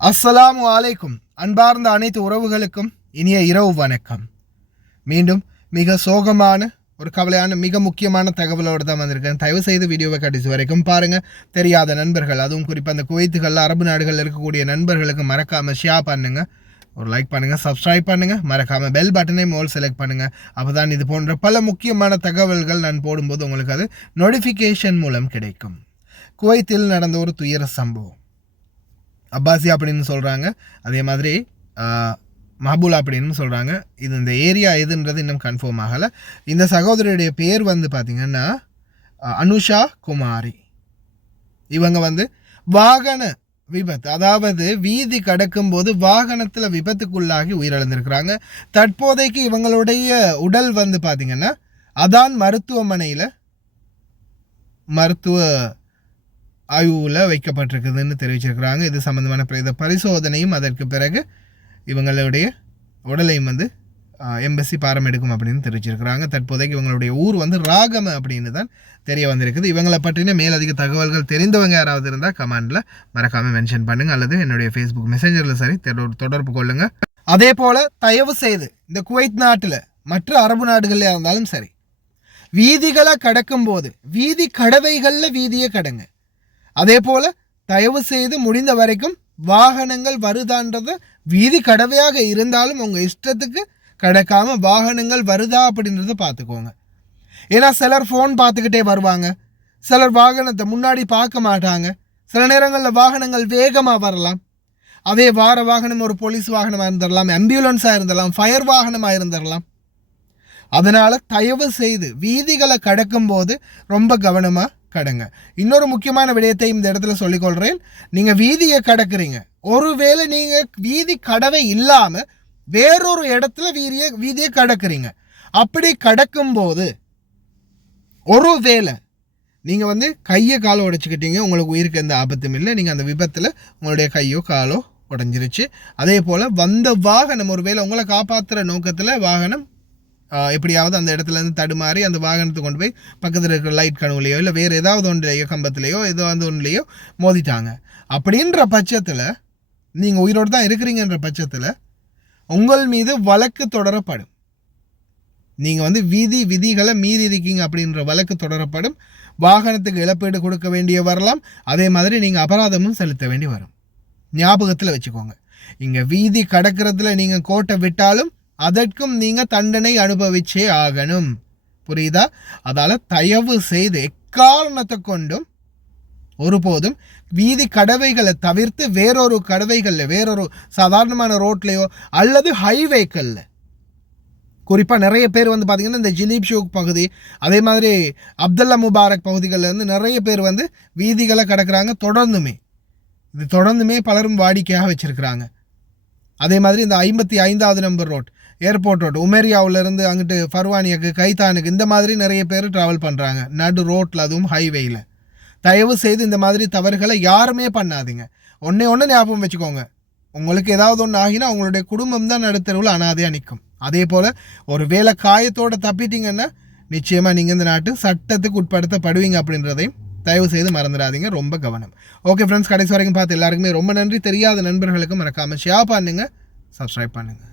அஸ்ஸலாமு அலைக்கும். அன்பார்ந்த அனைத்து உறவுகளுக்கும் இனிய இரவு வணக்கம். மீண்டும் மிக சோகமான ஒரு கவலையான மிக முக்கியமான தகவலோடு தான் வந்திருக்கேன். தயவு செய்து வீடியோவை கடைசி வரைக்கும் பாருங்கள். தெரியாத நண்பர்கள், அதுவும் குறிப்பாக அந்த குவைத்துகள் அரபு நாடுகளில் இருக்கக்கூடிய நண்பர்களுக்கு மறக்காமல் ஷேர் பண்ணுங்கள், ஒரு லைக் பண்ணுங்கள், சப்ஸ்கிரைப் பண்ணுங்கள், மறக்காமல் பெல் பட்டனை மோல் செலக்ட் பண்ணுங்கள். அப்போ தான் இது போன்ற பல முக்கியமான தகவல்கள் நான் போடும்போது உங்களுக்கு அது நோட்டிஃபிகேஷன் மூலம் கிடைக்கும். குவைத்தில் நடந்த ஒரு துயர சம்பவம். அப்பாசி அப்படின்னு சொல்கிறாங்க, அதே மாதிரி மஹபூலா அப்படின்னு சொல்கிறாங்க. இது இந்த ஏரியா எதுன்றது இன்னும் கன்ஃபார்ம் ஆகலை. இந்த சகோதரியுடைய பேர் பார்த்திங்கன்னா அனுஷா குமாரி. இவங்க வாகன விபத்து, அதாவது வீதி கடக்கும்போது வாகனத்தில் விபத்துக்குள்ளாகி உயிரிழந்திருக்கிறாங்க. தற்போதைக்கு இவங்களுடைய உடல் பார்த்திங்கன்னா அதான் மருத்துவமனையில் மருத்துவ ஆய்வில் வைக்கப்பட்டிருக்குதுன்னு தெரிவிச்சிருக்கிறாங்க. இது சம்மந்தமான பிரேத பரிசோதனையும் அதற்கு பிறகு இவங்களுடைய உடலையும் எம்பசி பாரம் எடுக்கும் அப்படின்னு தெரிவிச்சிருக்கிறாங்க. தற்போதைக்கு இவங்களுடைய ஊர் ராகம அப்படின்னு தான் தெரிய வந்திருக்குது. இவங்களை பற்றின மேலதிக தகவல்கள் தெரிந்தவங்க யாராவது இருந்தால் கமெண்டில் மறக்காமல் மென்ஷன் பண்ணுங்கள், அல்லது என்னுடைய ஃபேஸ்புக் மெசேஞ்சரில் சரி தொடர்பு கொள்ளுங்கள். அதே போல் தயவு செய்து இந்த குவைத் நாட்டில் மற்ற அரபு நாடுகளில் இருந்தாலும் சரி, வீதிகளை கடக்கும்போது வீதி கடவைகளில் வீதியை கடங்க. அதே போல் தயவு செய்து முடிந்த வரைக்கும் வாகனங்கள் வருதான்றதை வீதி கடவையாக இருந்தாலும் உங்கள் இஷ்டத்துக்கு கடக்காமல் வாகனங்கள் வருதா அப்படின்றத பார்த்துக்கோங்க. ஏன்னா சிலர் ஃபோன் பார்த்துக்கிட்டே வருவாங்க, சிலர் வாகனத்தை முன்னாடி பார்க்க மாட்டாங்க. சில நேரங்களில் வாகனங்கள் வேகமாக வரலாம். அதே வாகனம் ஒரு போலீஸ் வாகனமாக இருந்துடலாம், ஆம்புலன்ஸாக இருந்துடலாம், ஃபயர் வாகனமாக இருந்துடலாம். அதனால் தயவு செய்து வீதிகளை கடக்கும்போது ரொம்ப கவனமாக கடங்க. இன்னொரு முக்கியமான விடயத்தை இந்த இடத்துல சொல்லிக்கொள்கிறேன். நீங்கள் வீதியை கடக்குறீங்க, ஒருவேளை நீங்கள் வீதி கடவை இல்லாமல் வேறொரு இடத்துல வீதியை கடக்குறீங்க. அப்படி கடக்கும்போது ஒருவேளை நீங்கள் கையை காலை உடைச்சிக்கிட்டீங்க, உங்களுக்கு உயிருக்கு எந்த ஆபத்தும் இல்லை, நீங்கள் அந்த விபத்தில் உங்களுடைய கையோ காலோ உடஞ்சிருச்சு. அதே போல் வந்த வாகனம் ஒருவேளை உங்களை காப்பாற்றுற நோக்கத்தில் வாகனம் எப்படியாவது அந்த இடத்துலேருந்து தடுமாறி அந்த வாகனத்தை கொண்டு போய் பக்கத்தில் இருக்கிற லைட் கனவுலையோ இல்லை வேறு ஏதாவது ஒன்றுலையோ கம்பத்துலையோ ஒன்றுலையோ மோதிட்டாங்க. அப்படின்ற பட்சத்தில் நீங்கள் உயிரோடு தான் இருக்கிறீங்கன்ற பட்சத்தில் உங்கள் மீது வழக்கு தொடரப்படும். நீங்கள் விதிகளை மீறி இருக்கீங்க அப்படின்ற வழக்கு தொடரப்படும். வாகனத்துக்கு இழப்பீடு கொடுக்க வேண்டிய வரலாம். அதே மாதிரி நீங்கள் அபராதமும் செலுத்த வேண்டி வரும். ஞாபகத்தில் வச்சுக்கோங்க. இங்கே வீதி கடக்கிறதுல நீங்கள் கோட்டை விட்டாலும் அதற்கும் நீங்கள் தண்டனை அனுபவிச்சே ஆகணும். புரியுதா? அதால் தயவு செய்து எக்காரணத்தை கொண்டும் ஒருபோதும் வீதி கடவைகளை தவிர்த்து வேறொரு கடவைகளில், வேறொரு சாதாரணமான ரோட்லேயோ அல்லது ஹைவேக்களில், குறிப்பாக நிறைய பேர் பார்த்திங்கன்னா இந்த ஜிலீப் ஷோக் பகுதி, அதே மாதிரி அப்துல்லா முபாரக் பகுதிகளில் நிறைய பேர் வீதிகளை கடக்கிறாங்க. தொடர்ந்துமே பலரும் வாடிக்கையாக வச்சுருக்கிறாங்க. அதே மாதிரி இந்த 55வது நம்பர் ரோட், ஏர்போர்ட் ரோட், உமேரியாவிலேருந்து அங்கிட்டு ஃபர்வானியாக்கு, கைத்தானுக்கு, இந்த மாதிரி நிறைய பேர் ட்ராவல் பண்ணுறாங்க நடு ரோட்டில், அதுவும் ஹைவேயில். தயவு செய்து இந்த மாதிரி தவறுகளை யாருமே பண்ணாதீங்க. ஒன்று ஞாபகம் வச்சுக்கோங்க, உங்களுக்கு ஏதாவது ஒன்று ஆகினா உங்களுடைய குடும்பம் தான் நடுத்தருவில் அனாதையாக நிற்கும். அதே போல் ஒரு வேலை காயத்தோடு தப்பிட்டீங்கன்னா நிச்சயமாக நீங்கள் இந்த நாட்டு சட்டத்துக்கு உட்படுத்தப்படுவீங்க அப்படின்றதையும் தயவு செய்து மறந்துடாதீங்க. ரொம்ப கவனம். ஓகே ஃப்ரெண்ட்ஸ், கடைசி வரைக்கும் பார்த்து எல்லாருக்குமே ரொம்ப நன்றி. தெரியாத நண்பர்களுக்கும் மறக்காமல் ஷேர் பண்ணுங்கள், சப்ஸ்கிரைப் பண்ணுங்கள்.